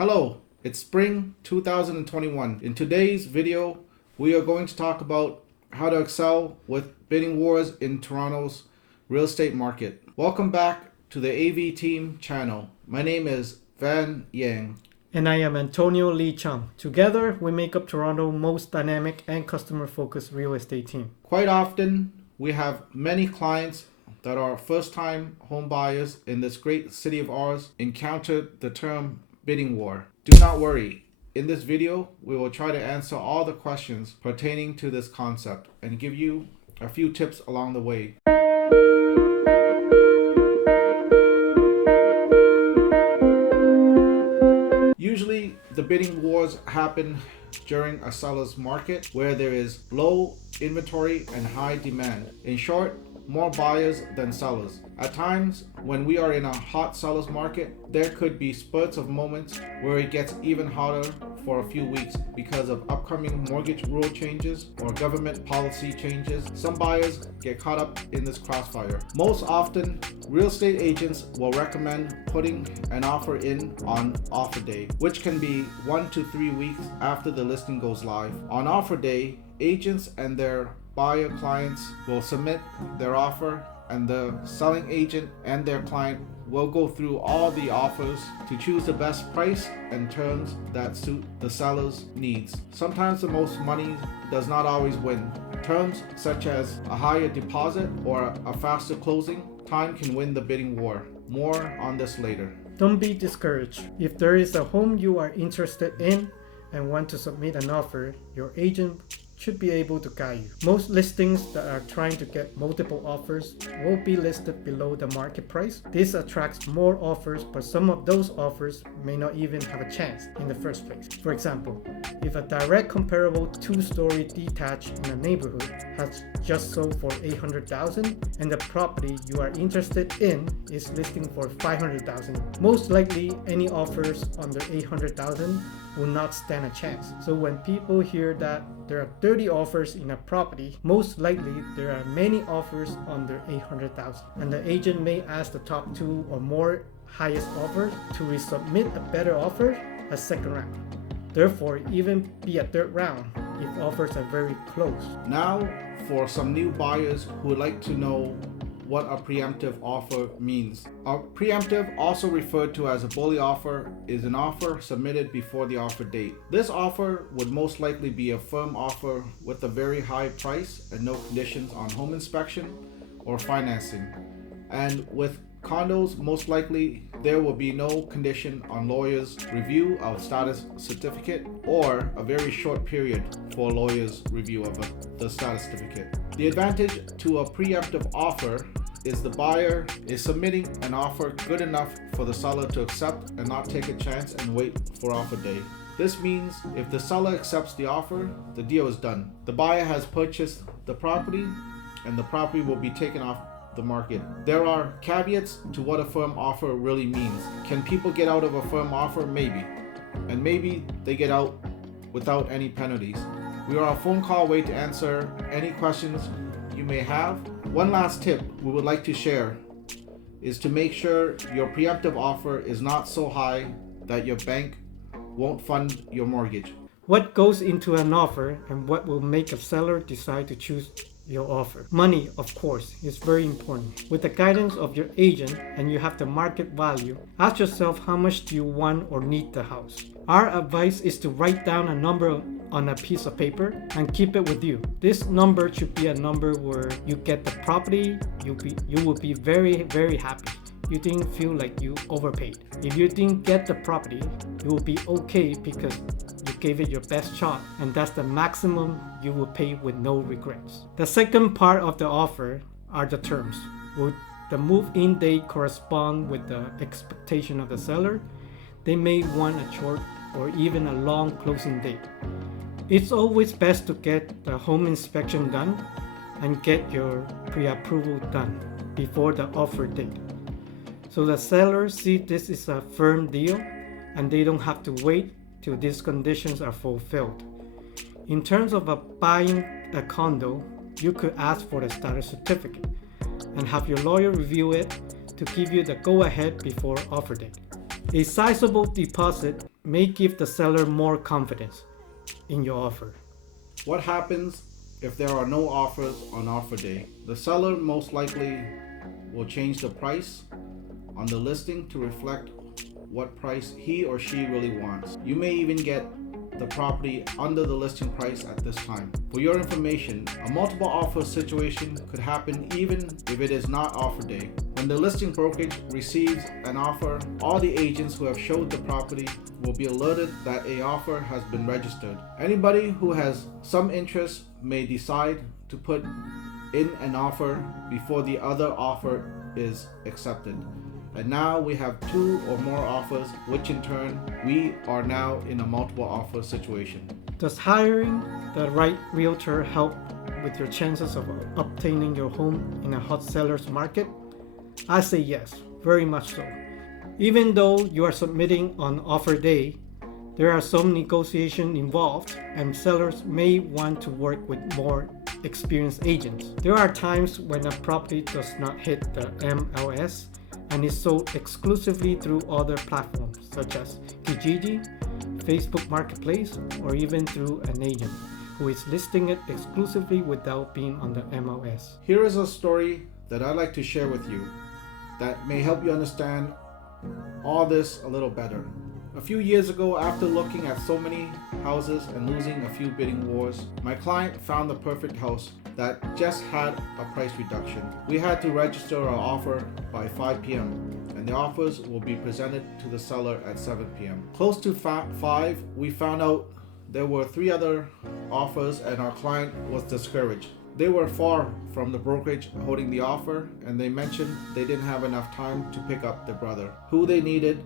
Hello, it's spring 2021. In today's video, we are going to talk about how to excel with bidding wars in Toronto's real estate market. Welcome back to the AV Team channel. My name is Van Yang. And I am Antonio Lee Chung. Together, we make up Toronto's most dynamic and customer-focused real estate team. Quite often, we have many clients that are first-time home buyers in this great city of ours encounter the term bidding war. Do not worry. In this video, we will try to answer all the questions pertaining to this concept and give you a few tips along the way. Usually, the bidding wars happen during a seller's market where there is low inventory and high demand. In short, more buyers than sellers. At times, when we are in a hot seller's market, there could be spurts of moments where it gets even hotter for a few weeks because of upcoming mortgage rule changes or government policy changes. Some buyers get caught up in this crossfire. Most often, real estate agents will recommend putting an offer in on offer day, which can be 1 to 3 weeks after the listing goes live. On offer day, agents and their buyer clients will submit their offer, and the selling agent and their client will go through all the offers to choose the best price and terms that suit the seller's needs. Sometimes the most money does not always win. Terms such as a higher deposit or a faster closing time can win the bidding war. More on this later. Don't be discouraged. If there is a home you are interested in and want to submit an offer, your agent should be able to guide you. Most listings that are trying to get multiple offers will be listed below the market price. This attracts more offers, but some of those offers may not even have a chance in the first place. For example, if a direct comparable 2-story detached in a neighborhood has just sold for $800,000 and the property you are interested in is listing for $500,000, most likely any offers under $800,000 will not stand a chance. So when people hear that there are 30 offers in a property, most likely there are many offers under $800,000, and the agent may ask the top 2 or more highest offers to resubmit a better offer a second round. Therefore, even be a third round if offers are very close. Now, for some new buyers who would like to know what a preemptive offer means. A preemptive, also referred to as a bully offer, is an offer submitted before the offer date. This offer would most likely be a firm offer with a very high price and no conditions on home inspection or financing. And with condos, most likely there will be no condition on lawyers' review of status certificate or a very short period for lawyers' review of the status certificate. The advantage to a preemptive offer is the buyer is submitting an offer good enough for the seller to accept and not take a chance and wait for offer day. This means if the seller accepts the offer, the deal is done. The buyer has purchased the property and the property will be taken off the market. There are caveats to what a firm offer really means. Can people get out of a firm offer? Maybe. And maybe they get out without any penalties. We are a phone call away to answer any questions you may have. One last tip we would like to share is to make sure your preemptive offer is not so high that your bank won't fund your mortgage. What goes into an offer and what will make a seller decide to choose your offer? Money, of course, is very important. With the guidance of your agent and you have the market value, ask yourself how much do you want or need the house. Our advice is to write down a number on a piece of paper and keep it with you. This number should be a number where you get the property, you will be very, very happy. You didn't feel like you overpaid. If you didn't get the property, you will be okay because you gave it your best shot, and that's the maximum you will pay with no regrets. The second part of the offer are the terms. Will the move-in date correspond with the expectation of the seller? They may want a short or even a long closing date. It's always best to get the home inspection done and get your pre-approval done before the offer date, so the sellers see this is a firm deal and they don't have to wait till these conditions are fulfilled. In terms of buying a condo, you could ask for the status certificate and have your lawyer review it to give you the go-ahead before offer date. A sizable deposit may give the seller more confidence in your offer. What happens if there are no offers on offer day? The seller most likely will change the price on the listing to reflect what price he or she really wants. You may even get the property under the listing price at this time. For your information, a multiple offer situation could happen even if it is not offer day. When the listing brokerage receives an offer, all the agents who have showed the property will be alerted that an offer has been registered. Anybody who has some interest may decide to put in an offer before the other offer is accepted. And now we have 2 or more offers, which in turn, we are now in a multiple offer situation. Does hiring the right realtor help with your chances of obtaining your home in a hot seller's market? I say yes, very much so. Even though you are submitting on offer day, there are some negotiation involved and sellers may want to work with more experienced agents. There are times when a property does not hit the MLS and is sold exclusively through other platforms such as Kijiji, Facebook Marketplace, or even through an agent who is listing it exclusively without being on the MLS. Here is a story that I'd like to share with you that may help you understand all this a little better. A few years ago, after looking at so many houses and losing a few bidding wars, my client found the perfect house that just had a price reduction. We had to register our offer by 5 p.m. and the offers will be presented to the seller at 7 p.m. Close to 5, we found out there were 3 other offers and our client was discouraged. They were far from the brokerage holding the offer, and they mentioned they didn't have enough time to pick up their brother, who they needed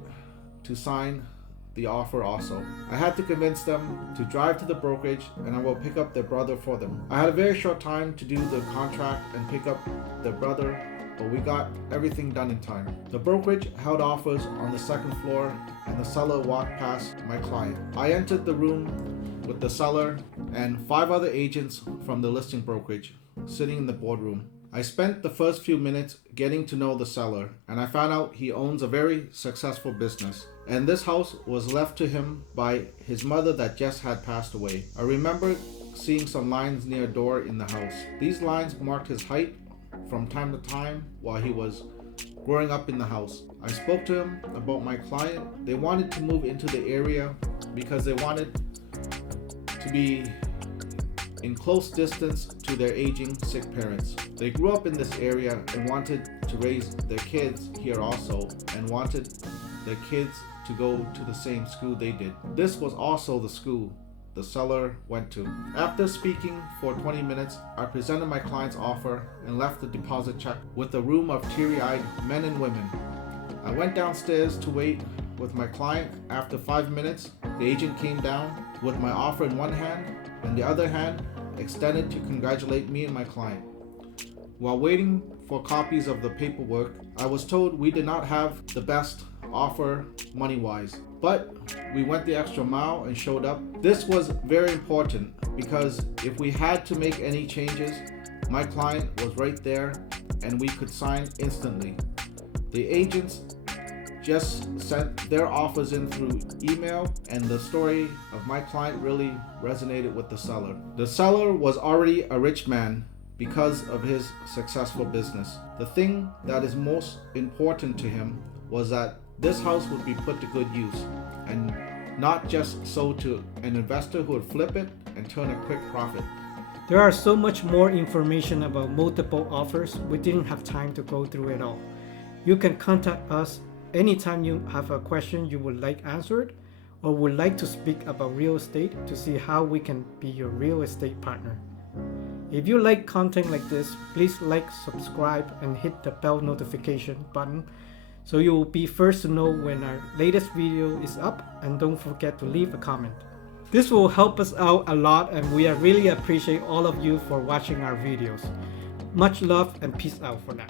to sign the offer also. I had to convince them to drive to the brokerage and I will pick up their brother for them. I had a very short time to do the contract and pick up their brother, but we got everything done in time. The brokerage held offers on the 2nd floor and the seller walked past my client. I entered the room with the seller and 5 other agents from the listing brokerage sitting in the boardroom. I spent the first few minutes getting to know the seller, and I found out he owns a very successful business. And this house was left to him by his mother that just had passed away. I remember seeing some lines near a door in the house. These lines marked his height from time to time while he was growing up in the house. I spoke to him about my client. They wanted to move into the area because they wanted to be in close distance to their aging sick parents. They grew up in this area and wanted to raise their kids here also, and wanted their kids to go to the same school they did. This was also the school the seller went to. After speaking for 20 minutes, I presented my client's offer and left the deposit check with a room of teary-eyed men and women. I went downstairs to wait with my client. After 5 minutes, the agent came down with my offer in one hand and the other hand extended to congratulate me and my client. While waiting for copies of the paperwork, I was told we did not have the best offer money-wise, but we went the extra mile and showed up. This was very important because if we had to make any changes, my client was right there and we could sign instantly. The agents just sent their offers in through email, and the story of my client really resonated with the seller. The seller was already a rich man because of his successful business. The thing that is most important to him was that this house would be put to good use and not just sold to an investor who would flip it and turn a quick profit. There are so much more information about multiple offers, we didn't have time to go through it all. You can contact us anytime you have a question you would like answered or would like to speak about real estate to see how we can be your real estate partner. If you like content like this, please like, subscribe, and hit the bell notification button so you will be first to know when our latest video is up, and don't forget to leave a comment. This will help us out a lot and we really appreciate all of you for watching our videos. Much love and peace out for now.